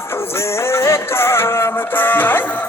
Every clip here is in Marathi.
तुझे काम काय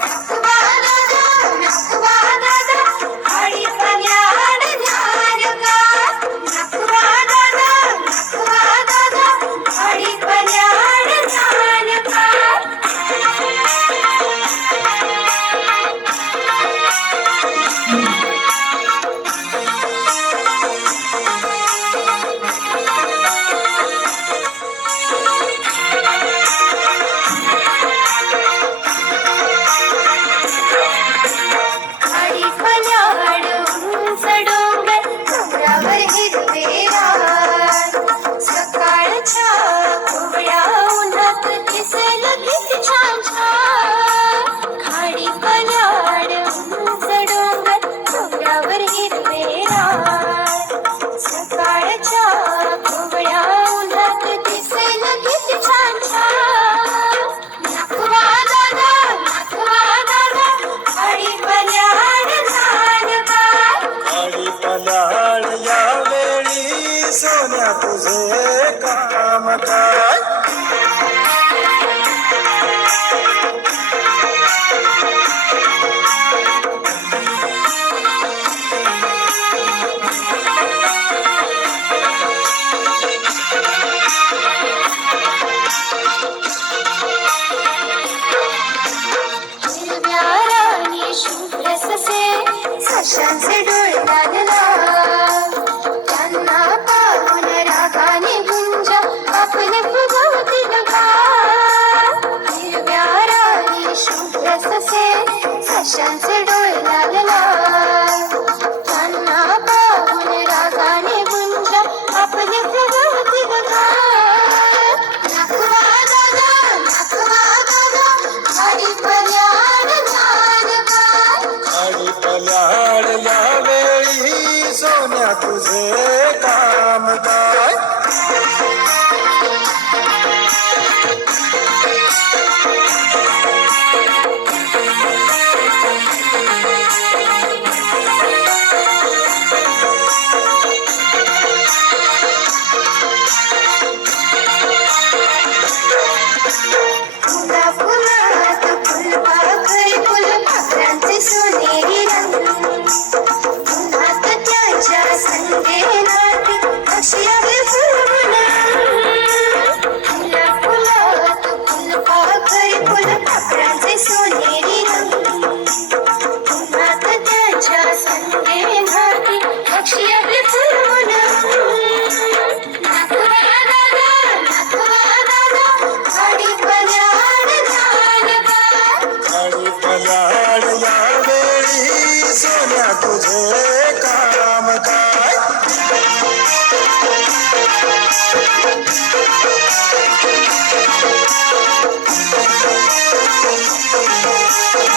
सोन्या तुझे काम काय सशांचे डोळे लागला त्यांना पाहून रागाने गुंज आपले फुगवतील गार हिरव्या राणी शुभ्र ससे सशांचे डोळे लागला त्यांना पाहून रागाने गुंज आपले फुगवतील गार नखवा दादा आणि पल्याड आणि पल्याड या वेळी सोन्या तुझे काम काय पल्याड या वेळी सोन्या तुझे काम काय